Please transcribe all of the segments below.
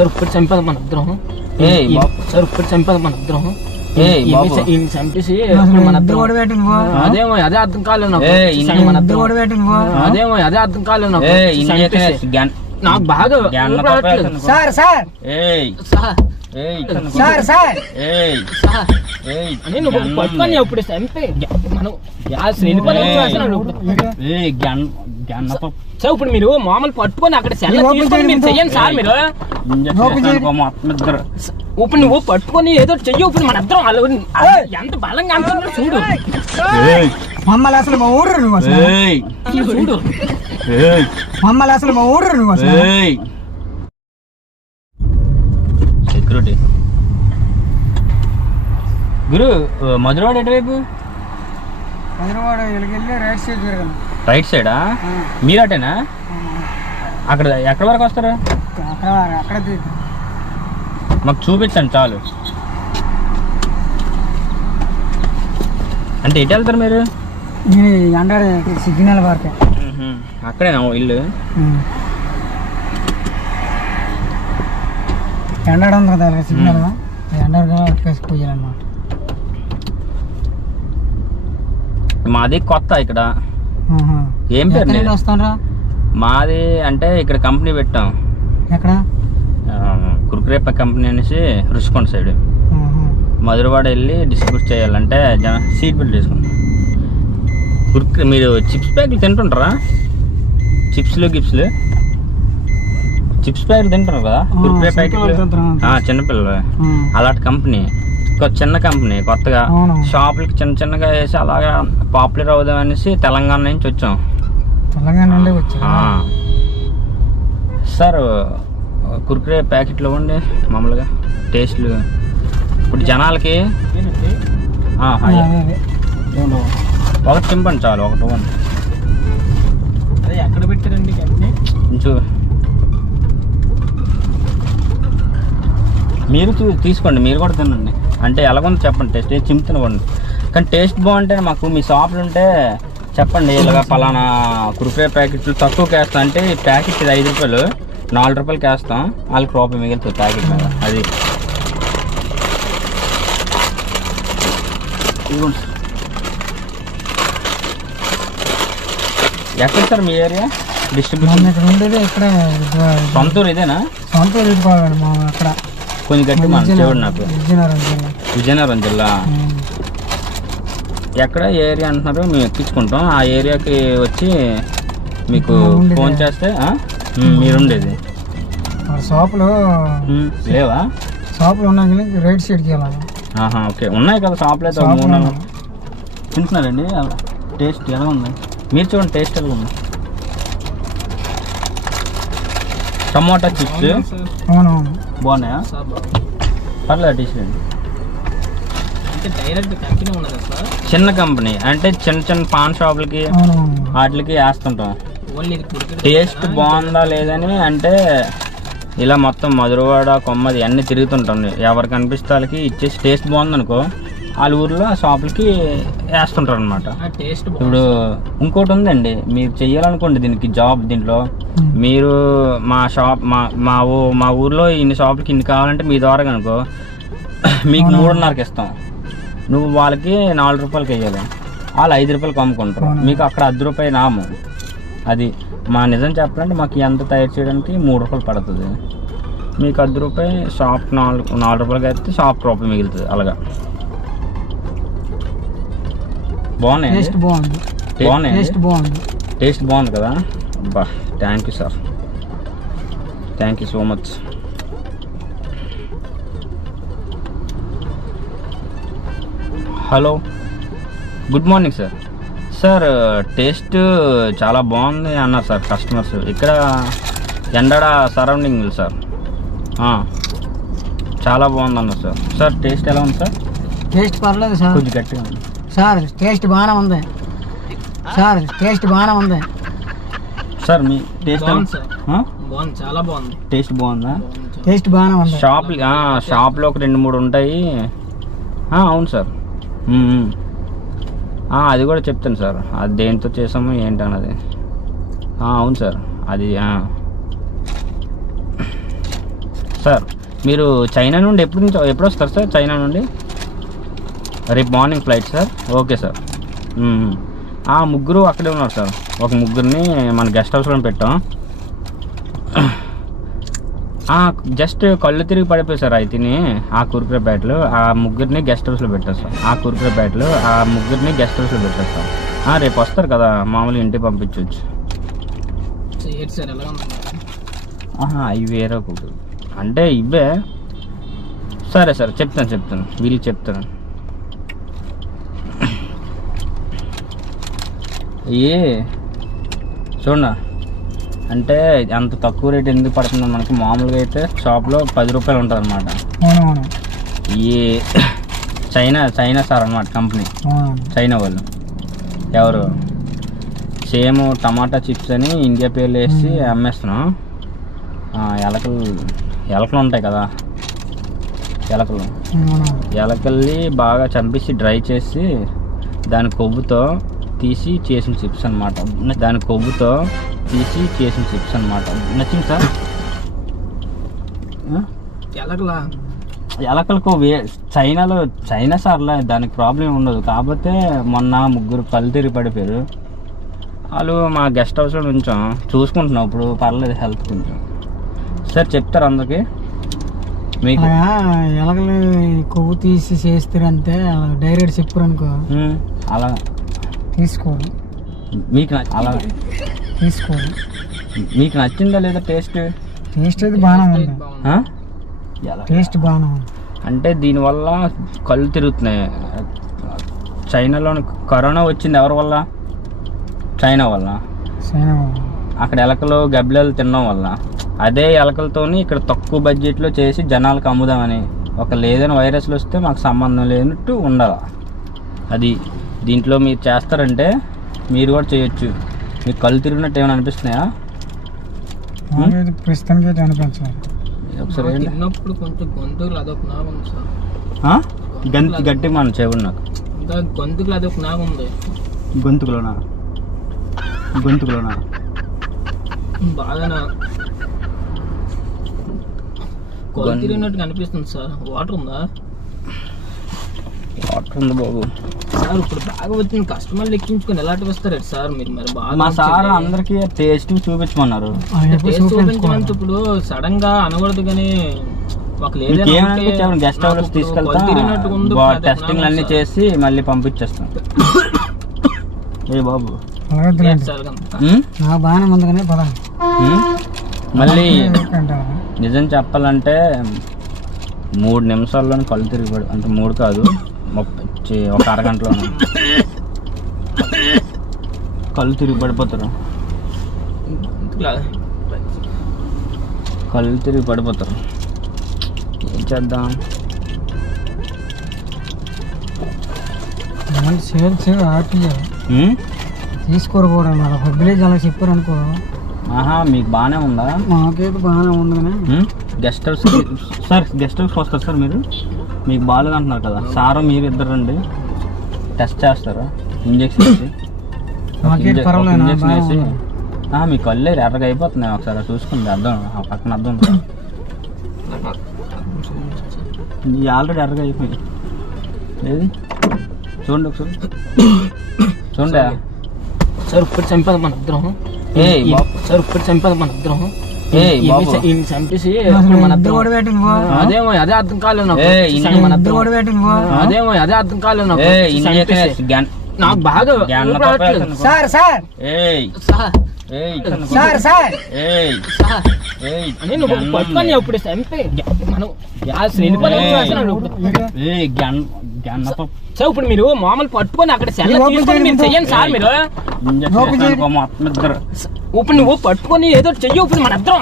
Sir ఇప్పుడు చంపేది మన ఇద్దరం. సార్ ఇప్పుడు చంపేది మన ఇద్దరం. చంపేసి మన అదేమో అదే అర్థం కాలేదు నాకు. అదేమో అదే అర్థం కాలేదు నాకు బాగా. పట్టుకొని అప్పుడు చంపే మనం సార్ ఇప్పుడు మీరు మామూలు పట్టుకొని అక్కడ సెల్ తీసుకొని మీరు చెయ్యండి సార్. మీరు ఇప్పుడు నువ్వు పట్టుకొని ఏదో చెయ్యి. ఇప్పుడు మన ఇద్దరం ఎంత బలంగా అంటున్నావు చూడు. మమ్మల్ని అసలు మా ఊరు నువ్వు చూడు. మమ్మల్ని అసలు మా ఊరు నువ్వు సెక్యూరిటీ గురు. మధురవాడ ఎటువైపు? మధురవాడ వెళ్ళి రైట్ సైడ్ జరగను. రైట్ సైడా? మీరటేనా? అక్కడ ఎక్కడి వరకు వస్తారు? అక్కడ మాకు చూపించండి చాలు. అంటే ఎటు వెళ్తారు మీరు? సిగ్నల్ వరకే. అక్కడేనా ఇల్లు? ఎండాడ ఉంది కదా సిగ్నల్. ఎండాడన్నమాట. మాది కొత్త ఇక్కడ. ఏం పేరు వస్తారా? మాది అంటే ఇక్కడ కంపెనీ పెట్టాం. ఎక్కడ? కుర్కురే కంపెనీ అనేసి రుషికొండ సైడ్. మధురవాడ వెళ్ళి డిస్ట్రిబ్యూట్ చేయాలంటే సీట్ బెల్ట్ వేసుకుంటాం. కుర్కురే మీరు చిప్స్ ప్యాకెట్లు తింటుంటారా? చిప్స్లు గిప్స్లు చిప్స్ ప్యాకెట్లు తింటున్నారు కదా, కుర్కురే ప్యాకెట్లు చిన్నపిల్లలు. అలాంటి కంపెనీ, చిన్న కంపెనీ కొత్తగా షాపులకి చిన్న చిన్నగా వేసి అలాగా పాపులర్ అవుదాం అనేసి తెలంగాణ నుంచి వచ్చాం. సార్ కుర్కురే ప్యాకెట్లు ఇవ్వండి మామూలుగా టేస్ట్లు. ఇప్పుడు జనాలకి ఒకటి చింపండి చాలు, ఒకటి ఇవ్వండి. అదే ఎక్కడ పెట్టారండి కొంచెం మీరు తీసుకోండి, మీరు కూడా తినండి. అంటే ఎలాగొందో చెప్పండి, టేస్ట్ చింపుతినవ్వండి. కానీ టేస్ట్ బాగుంటే మాకు మీ షాపులు ఉంటే చెప్పండి. ఇలాగా పలానా కుర్కురే ప్యాకెట్లు తక్కువకి వేస్తా అంటే ప్యాకెట్ 5 రూపాయలు 4 రూపాయలకి వేస్తాం, వాళ్ళకి రూపాయి మిగులుతుంది ప్యాకెట్ మీద. అది ఎక్కడ సార్ మీ ఏరియా డిస్ట్రిబ్యూషన్? సొంతూరు ఇదేనా? సొంతూరు అక్కడ కొంచెం గట్టి మన చూడు నాకు. విజయనగరం జిల్లా ఎక్కడ ఏరియా అంటున్నారు? మేము ఎక్కించుకుంటాం. ఆ ఏరియాకి వచ్చి మీకు ఫోన్ చేస్తే మీరుండేది షాపులో లేవా? షాపులు ఉన్నాయి, రైట్ సైడ్కి వెళ్ళాలి. ఓకే, ఉన్నాయి కదా షాపులు అయితే. 3 తింటున్నారండి. టేస్ట్ ఎలా ఉంది మీరు చూడండి, టేస్ట్ ఎలా ఉంది. టమాటా చిప్స్ బాగున్నాయా? పర్లేదు తీసుకురండి. చిన్న కంపెనీ అంటే చిన్న పాన్ షాపులకి వాటికి వేస్తుంటాం. టేస్ట్ బాగుందా లేదని అంటే ఇలా మొత్తం మధురవాడ కొమ్మది అన్నీ తిరుగుతుంటాం. ఎవరికి అనిపిస్తే వాళ్ళకి ఇచ్చేసి టేస్ట్ బాగుందనుకో వాళ్ళ ఊర్లో షాపులకి వేస్తుంటారు అనమాట. ఇప్పుడు ఇంకోటి ఉందండి, మీరు చెయ్యాలనుకోండి దీనికి జాబ్. దీంట్లో మీరు మా ఊర్లో ఇన్ని షాపులకి ఇన్ని కావాలంటే మీ ద్వారా కనుకో మీకు 3.5కి ఇస్తాం. నువ్వు వాళ్ళకి 4 రూపాయలకి వేయాలి, వాళ్ళు 5 రూపాయలకి అమ్ముకుంటారు. మీకు అక్కడ 10 రూపాయలు నాము. అది మా నిజం చెప్పాలంటే మాకు ఎంత తయారు చేయడానికి 3 రూపాయలు పడుతుంది. మీకు 10 రూపాయలు షాప్ 4 రూపాయలకి అయితే షాప్ రూపాయి మిగులుతుంది. అలాగా బాగున్నాయి. టేస్ట్ బాగుంది కదా. అబ్బా thank you sir, thank you so much. Hello, good morning sir. Sir taste చాలా బాగుంది అన్నారు సార్ కస్టమర్స్. ఇక్కడ ఎండాడ సరౌండింగ్ సార్ చాలా బాగుంది అన్నారు సార్. సార్ టేస్ట్ ఎలా ఉంది సార్? టేస్ట్ పర్లేదు సార్, కొంచెం గట్టిగా ఉంది సార్. టేస్ట్ బాగానే ఉంది సార్, టేస్ట్ బాగానే ఉంది సార్. మీ టేస్ట్ చాలా బాగుంది. టేస్ట్ బాగుందా? టేస్ట్ బాగానే ఉంది. షాప్లో ఒక 2-3 ఉంటాయి. అవును సార్, అది కూడా చెప్తాను సార్. అది దేంతో చేసాము ఏంటన్నది. అవును సార్, అది సార్ మీరు చైనా నుండి ఎప్పుడు వస్తారు సార్? చైనా నుండి రేపు morning flight sir. Okay sir. ముగ్గురు అక్కడే ఉన్నారు సార్. ఒక ముగ్గురిని మన గెస్ట్ హౌస్లో పెట్టాం. జస్ట్ కళ్ళు తిరిగి పడిపోయి సార్ అయితే ఆ కుర్కురే ప్యాకెట్లు. ఆ ముగ్గురిని గెస్ట్ హౌస్లో పెట్టారు సార్. రేపు వస్తారు కదా, మామూలుగా ఇంటికి పంపించవచ్చు. అవి వేరే కుక్కలు అంటే ఇవే. సరే సార్ చెప్తాను వీళ్ళకి చెప్తాను. చూడన్నా అంటే అంత తక్కువ రేట్ ఎందుకు పడుతుందో మనకి. మామూలుగా అయితే షాప్లో 10 రూపాయలు ఉంటుంది అనమాట. ఈ చైనా సార్ అనమాట కంపెనీ. చైనా వాళ్ళు ఎవరు సేమ్ టమాటా చిప్స్ అని ఇండియా పేర్లు వేసి అమ్మేస్తున్నాం. ఎలకలు ఉంటాయి కదా, ఎలకల్ని బాగా చంపేసి డ్రై చేసి దాని కొవ్వుతో తీసి చేసిన చిప్స్ అనమాట. నచ్చింది సార్. ఎలకలకు చైనా సార్లా దానికి ప్రాబ్లం ఉండదు. కాకపోతే మొన్న ముగ్గురు కళ్ళు తిరిగి పడిపోయారు. వాళ్ళు మా గెస్ట్ హౌస్లో కొంచెం చూసుకుంటున్నాం ఇప్పుడు, పర్లేదు హెల్త్ కొంచెం. సార్ చెప్తారు అందరికి మీకు ఎలకలు కొవ్వు తీసి చేస్తారంటే డైరెక్ట్ చెప్పారు అనుకో అలా తీసుకోవాలి. మీకు నచ్చిందా లేదా? టేస్ట్ అయితే బాగానే ఉంది. టేస్ట్ బాగానే ఉంది. అంటే దీనివల్ల కళ్ళు తిరుగుతున్నాయి. చైనాలో కరోనా వచ్చింది ఎవరి వల్ల? చైనా వల్ల. అక్కడ ఎలకలు గబ్బిలాలు తినడం వల్ల. అదే ఎలకలతోని ఇక్కడ తక్కువ బడ్జెట్లో చేసి జనాలకు అమ్ముదామని. ఒక లేదని వైరస్లు వస్తే మాకు సంబంధం లేనట్టు ఉండాలి. అది దీంట్లో మీరు చేస్తారంటే మీరు కూడా చేయొచ్చు. మీకు కళ్ళు తిరిగినట్టు ఏమైనా అనిపిస్తున్నాయా? ప్రస్తుతానికి అనిపించాలి. ఒకసారి కొంచెం గొంతుకులు అదొక నాగం సార్. గట్టి మనం చెవుడు నాకు గొంతుకులు అదొక నాగం ఉంది. గొంతుకులోనా బాగా కళ్ళు తిరిగినట్టు అనిపిస్తుంది సార్. వాటర్ ఉంది బాబు సార్. ఇప్పుడు బాగా వచ్చింది, కస్టమర్లు ఎక్కించుకొని ఎలాంటి వస్తారు సార్ మీరు? మరి బాగా మా సార్ అందరికి టేస్ట్ చూపించమన్నారు. చూపించమంటే ఇప్పుడు సడన్ గా అనకూడదు కానీ గెస్ట్ హౌస్ తీసుకెళ్తా టెస్టింగ్ అన్ని చేసి మళ్ళీ పంపించేస్తాం. ఏ బాబు బాగానే ఉంది కానీ మళ్ళీ నిజం చెప్పాలంటే 3 నిమిషాల్లోనే కళ్ళు తిరిగిపడు. అంటే 3 కాదు, ఒక అరగంటలో కళ్ళు తిరిగి పడిపోతారు. ఏం చేద్దాం? తీసుకోకపోవడం విలేజ్ అలా చెప్పారు అనుకో. మీకు బాగానే ఉందా? మాకైతే బాగానే ఉంది కానీ గెస్ట్ హౌస్ సార్, గెస్ట్ హౌస్కి వస్తారు సార్ మీరు. మీకు బాగాలేదు అంటున్నారు కదా సార్, మీరు ఇద్దరు రండి టెస్ట్ చేస్తారు. ఇంజక్షన్ వేసి మీ కళ్ళు ఎర్రగా అయిపోతున్నాయి. ఒకసారి చూసుకుంది అర్థం, పక్కన అర్థం ఆల్రెడీ ఎర్రగా అయిపోయింది. ఏది చూడండి ఒకసారి చూడండి సార్. ఇప్పుడు చంపేది మన ఇద్దరం సార్. ఇప్పుడు చంపేది మన ఇద్దరం చంపేసి అదేమో అదే అర్థం కాలేదు నాకు. అదే అర్థం కాలేదు నాకు బాగా. పట్టుకొని ఇప్పుడు చంపే మనం సార్. ఇప్పుడు మీరు మామూలు పట్టుకొని అక్కడ సెల్ తీసుకొని మీరు చెయ్యండి సార్. మీరు ఇప్పుడు నువ్వు పట్టుకొని ఏదో చెయ్యి. ఇప్పుడు మన అర్థం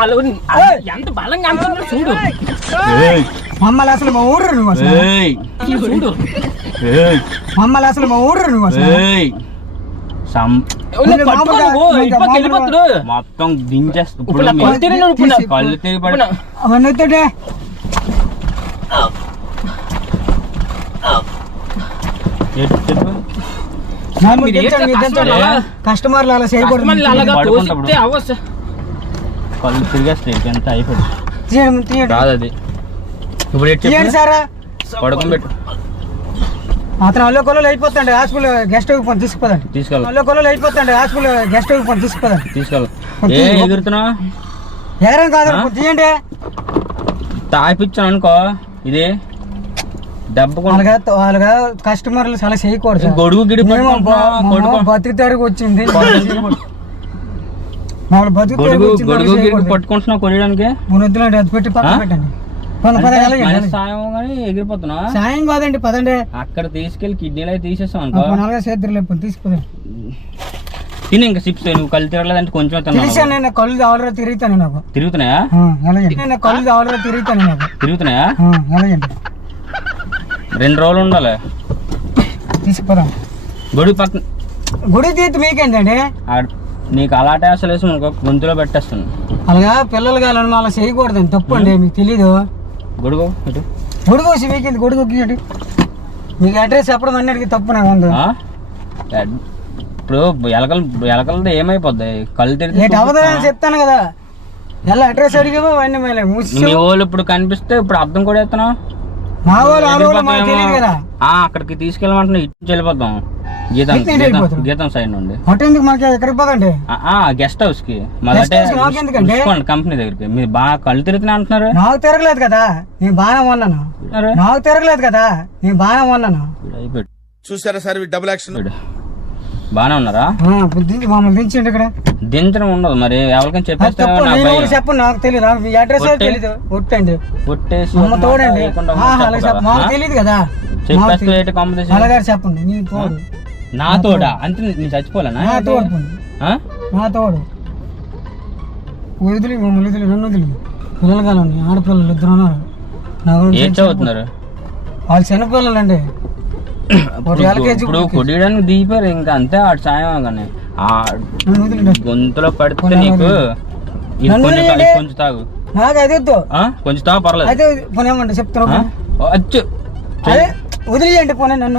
ఎంత బలంగా అంటున్నాడు చూడు. మమ్మల్ని అసలు మా ఊరు నువ్వు చూడు. మమ్మల్ని అసలు మా ఊరు నువ్వు మొత్తం దించేస్తా. కళ్ళు తిరిగి పడి అవన్నీ కస్టమర్లు అలా చేయకూడదు. కళ్ళు తిరిగేస్తే ఎంత అయిపోయింది. తీయండి రాదు అది. ఇప్పుడు ఎటు తీయండి సారా. పడుకొని పెట్టు. అతను అల్లో కొలలో అయిపోతాండి హాస్పిటల్ గెస్ట్ హౌస్ తీసుకుపోదండి. తీసుకెళ్ళ అల్లో కొలలో అయిపోతాండి హాస్పిటల్ గెస్ట్ హౌస్ తీసుకుపోదండి. తీసుకెళ్ళ. ఏ ఎగురుతున్నావు? ఎగరం కాదు తీయండి. తాగిపించాను అనుకో ఇది దెబ్బ వాళ్ళగా కస్టమర్లు చాలా చేయకూడదు. గొడుగు గిడి బతుకుతారు వచ్చింది పట్టుకుంటున్నావు కొనడానికి. మునొద్దులండి అది పెట్టి పక్కన పెట్టండి. సాయం కానీ ఎగిరిపోతున్నా. సాయం కాదండి పదండి. అక్కడ తీసుకెళ్లి కిడ్నీలు అయితే తీసేస్తాం అనుకో. చేద్దరు తీసుకుపోదాం. తిని ఇంకా చిప్స్ నువ్వు కళ్ళు తిరగలేదంటే కొంచెం తిరిగాను. నేను కళ్ళు ఆల్రెడీ తిరుగుతాను. నాకు తిరుగుతున్నాయా? నేను కళ్ళు ఆల్రెడీ తిరుగుతాను. నాకు తిరుగుతున్నాయా? అలాగండి. 2 రోజులు ఉండాలి. తీసుకుపోదాం. గొడుగు పక్కన గుడి తీర్తి మీకేంటండి? నీకు అలాంటి అసలు వేసి మనకు గొంతులో పెట్టేస్తాను. అలాగా పిల్లలు కావాలని అలా చేయకూడదండి. తప్పు అండి. మీకు తెలీదు. గొడుగు గొడుగు మీకేంది? గొడుగు మీకు అడ్రస్ చెప్పడం అన్నిటికీ తప్పు నాకు ఉంది. ఇప్పుడు ఎలకలతో ఏమైపోద్ది? కళ్ళు తిరిగి అవదని చెప్తాను కదా. ఎలా అడ్రస్ అడిగామో అవన్నీ మీ వాళ్ళు ఇప్పుడు కనిపిస్తే ఇప్పుడు అర్థం కూడా వేస్తున్నావు. మా వాళ్ళు తెలియదు కదా. అక్కడికి తీసుకెళ్ళమంటున్నా. ఇటు వెళ్ళిపోతాం గీతం సైడ్ నుండి. మాకు ఎక్కడికి పోదండి? గెస్ట్ హౌస్ కి కంపెనీ దగ్గరికి. మీరు బాగా కళ్ళు తిరుగుతున్నా అంటున్నారు. నాకు తిరగలేదు కదా, నేను బాగానే ఉన్నాను. నాకు తిరగలేదు కదా, నేను బాగానే ఉన్నాను. చూసారా సార్ డబుల్ యాక్షన్. బాగానే ఉన్నారా? మమ్మల్ని దించండి. ఇక్కడ దించడం ఉండదు మరి. ఎవరికైనా చెప్పేస్తే చెప్పండి. నాకు తెలియదు. మీ అడ్రస్ తెలీదు. ఒట్టండి ఒట్టేసి తోడండి. మాకు తెలియదు కదా. చెప్పేస్తే అలాగారు చెప్పండి. నేను తోడు. నా తోడా అంటే నేను చచ్చిపోలేనా? నా తోడు. నా తోడు. వదిలి మమ్మల్ని వదిలి నన్ను వదిలి. పిల్లలు కాలండి. ఆడపిల్లలు 2 ఉన్నారు. ఏం చదువుతున్నారు? వాళ్ళు చిన్నపిల్లలు అండి. ఇప్పుడు కొట్టడానికి దిగిపోయారు. ఇంకా అంతే ఆడు సాయం కానీ గొంతులో పడితే నీకు కొంచెం తాగు. నాకు అదే కొంచెం తాగు పర్లేదు. అదే పోనేమంటే చెప్తున్నా. వదిలేయండి పోనీ. నన్ను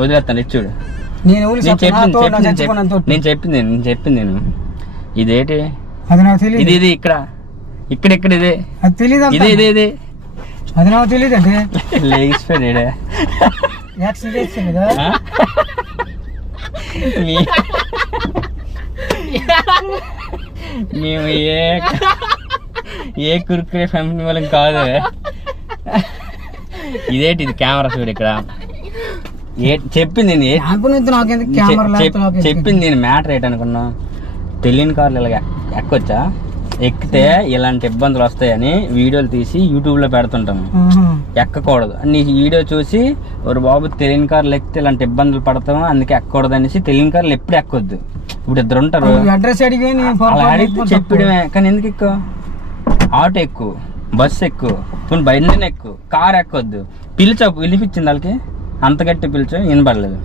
వదిలేస్తాను. ఇచ్చుడు. నేను చెప్పింది నేను ఇదేంటి అది నాకు తెలియదు. ఇది ఇక్కడ ఇదే అది తెలియదు. ఇదే అది నాకు తెలియదు అండి. లేచిపోయాడు. యాక్సిడెంట్ కదా. మేము ఏ కుర్కురే ఫ్యామిలీ వాళ్ళం కాదు. ఇదేంటి ఇది కెమెరా చూడు ఇక్కడ. చెప్పింది నేను మ్యాటర్ ఏంటనుకున్నా. తెలియని కార్లు ఇలాగ ఎక్కొచ్చా? ఎక్కితే ఇలాంటి ఇబ్బందులు వస్తాయని వీడియోలు తీసి యూట్యూబ్ లో పెడుతుంటాను. ఎక్కకూడదు. నీ వీడియో చూసి ఒక బాబు తెలియని కార్లు ఎక్కితే ఇలాంటి ఇబ్బందులు పడతాము, అందుకే ఎక్కకూడదు అనేసి తెలియని కార్లు ఎప్పుడు ఎక్కొద్దు. ఇప్పుడు 2 ఉంటారు. అలా అడిగితే చెప్పడమే. కానీ ఎందుకు ఎక్కువ? ఆటో ఎక్కువ, బస్సు ఎక్కువ, పోనీ బయటనే ఎక్కువ, కార్ ఎక్కొద్దు. పిలిపించింది వాళ్ళకి. అంత గట్టి పిలిచా వినపడలేదు.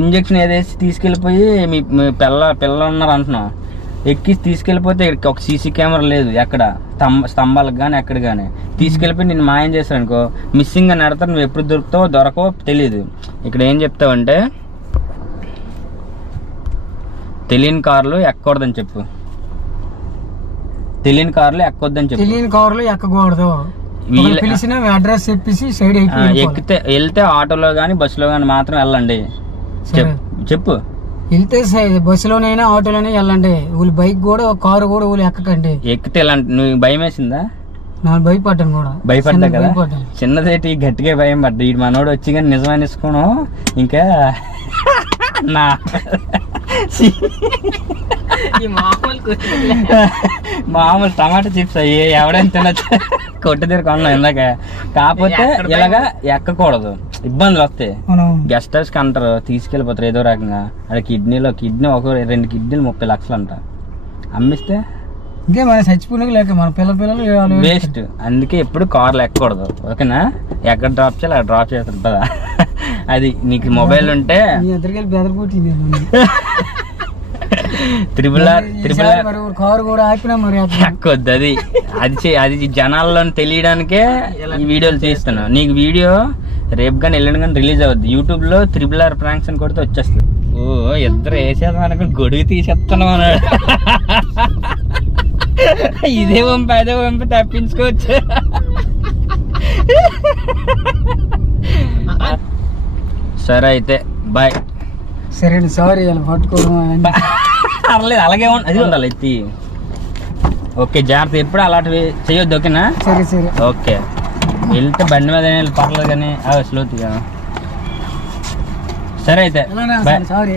ఇంజక్షన్ ఏదేసి తీసుకెళ్ళిపోయి మీ పిల్ల ఉన్నారు అంటున్నావు. ఎక్కి తీసుకెళ్ళిపోతే ఒక సీసీ కెమెరా లేదు ఎక్కడ, స్తంభాలకు కానీ ఎక్కడ కానీ. తీసుకెళ్ళిపోయి నేను మాయం చేశాను అనుకో, మిస్సింగ్ అని అడతారు. నువ్వు ఎప్పుడు దొరకవో తెలియదు. ఇక్కడ ఏం చెప్తావంటే తెలియని కార్లు ఎక్కకూడదని చెప్పు. తెలియని కార్లు ఎక్కొద్దని చెప్పు. తెలియని కార్లు ఎక్కకూడదు. అడ్రస్ చెప్పేసి సైడ్ ఎక్కితే వెళ్తే ఆటోలో గానీ బస్సులో గానీ మాత్రం వెళ్ళండి. చెప్పు. వెళ్తే బస్సులోనైనా ఆటోలోనే వెళ్ళండి. ఊళ్ళు బైక్ కూడా కారు కూడా ఊళ్ళు ఎక్కకండి. ఎక్కితే నువ్వు భయం వేసిందా? నాకు భయపడ్డాను కూడా. భయపడ్డా కదా. చిన్నదేటి గట్టిగా భయం పడ్డా. ఈ మనోడు వచ్చి కానీ నిజమని ఇసుకోను. ఇంకా నా మామూలు టమాటా చిప్స్ అయ్యి ఎవడైనా తినచ్చు. కొట్టు తీరు కొన్నాం ఇందాక. కాకపోతే ఇలాగా ఎక్కకూడదు, ఇబ్బందులు వస్తాయి. గెస్ట్ హౌస్ కి అంటారు, తీసుకెళ్ళిపోతారు ఏదో రకంగా. అది కిడ్నీ ఒక 2 కిడ్నీలు 30 లక్షలు అంట. అమ్మిస్తే ఇంకే మన చచ్చిపోయిన లేక మన పిల్లలు వేస్ట్. అందుకే ఎప్పుడు కార్లు ఎక్కకూడదు. ఓకేనా? ఎక్కడ డ్రాప్ చేయాలి అక్కడ డ్రాప్ చేస్తారు కదా. అది నీకు మొబైల్ ఉంటే ఎక్కొద్దు. అది జనాల్లో తెలియడానికే ఈ వీడియోలు తీస్తున్నావు. నీకు వీడియో రేపు కానీ ఎల్లుండి కానీ రిలీజ్ అవుద్ది. యూట్యూబ్ లో RRR ప్రాంక్స్ అని కొడితే వచ్చేస్తుంది. ఓ ఇద్దరు వేసేద్దాం అనుకుని గొడుగు తీసేస్తున్నాం అన్నాడు. ఇదే వంప అదే వంప తప్పించుకోవచ్చు. సరే అయితే బాయ్. సరే సారీ అలా పట్టుకోవడం అవన్నీ. పర్లేదు అలాగే అది ఉండాలి ఎత్తి. ఓకే జాగ్రత్త, ఎప్పుడు అలాంటివి చేయొద్దు ఓకేనా? సరే సరే ఓకే. వెళ్తే బండి మీద పర్లేదు కానీ స్లోతుగా. సరే అయితే అలానే బాయ్. సారీ.